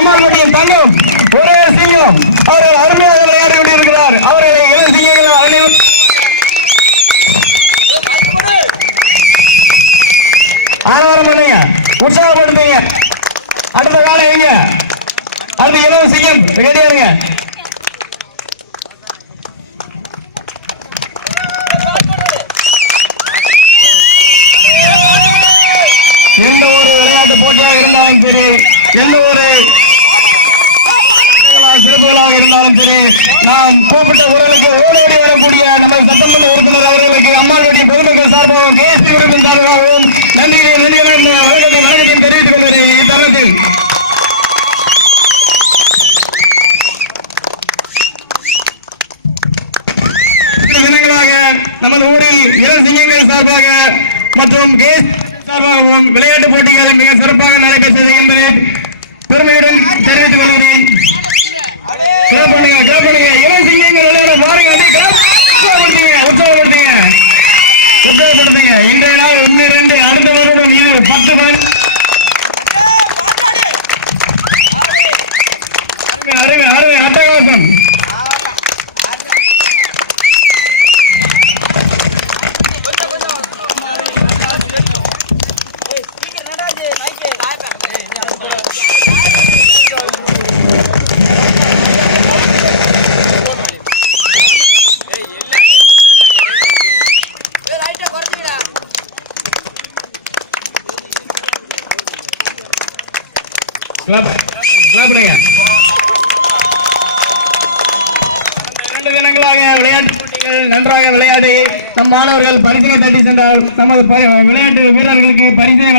அம்மாள்பட்டியின் தங்கம் ஒரே சிங்கம் அவர்கள் அருமையாக விளையாடி கொண்டிருக்கிறார். அவர்களை இளம் சிங்கங்கள் ஆரவாரம் பண்ணுங்க, உற்சாகப்படுத்துங்க. அடுத்த காலம் எங்க அடுத்த இளம் சிங்கம் ரெடியா இருங்க. எந்த ஒரு விளையாட்டு போட்டியாக இருந்தாலும் சரி, எந்த ஒரு சிறப்புகளாக இருந்தாலும் சரி, நாம் கூப்பிட்ட உறவுகளுக்கு ஓடோடி வரக்கூடிய நமது சட்டமன்ற உறுப்பினர் அவர்களுக்கு அம்மாளுடைய பொதுமக்கள் சார்பாகவும் கேசி உரிமையின் சார்பாகவும் வணக்கத்தையும் தெரிவித்துக் கொள்கிறேன். இத்தருணத்தில் தினங்களாக நமது ஊரில் இளம் சிங்கங்கள் சார்பாக மற்றும் கேஸ் சார்பாகவும் விளையாட்டுப் போட்டிகள் மிக சிறப்பாக நடைபெற்றது என்பதை பெருமையுடன் தெரிவித்துக் கொள்கிறேன். இளம் சிங்கங்கள் விளையாட பாருங்க, உற்சாகப்படுத்துங்க. இன்றைய நாள் 1, 2 அடுத்த வருடம் இது 10 அருமை அருமை அட்டகாசம். தினங்களாக விளையாட்டு போட்டிகள் நன்றாக விளையாடி நம் மாணவர்கள் பரிசினை தட்டி சென்றால் நமது விளையாட்டு வீரர்களுக்கு பரிசினை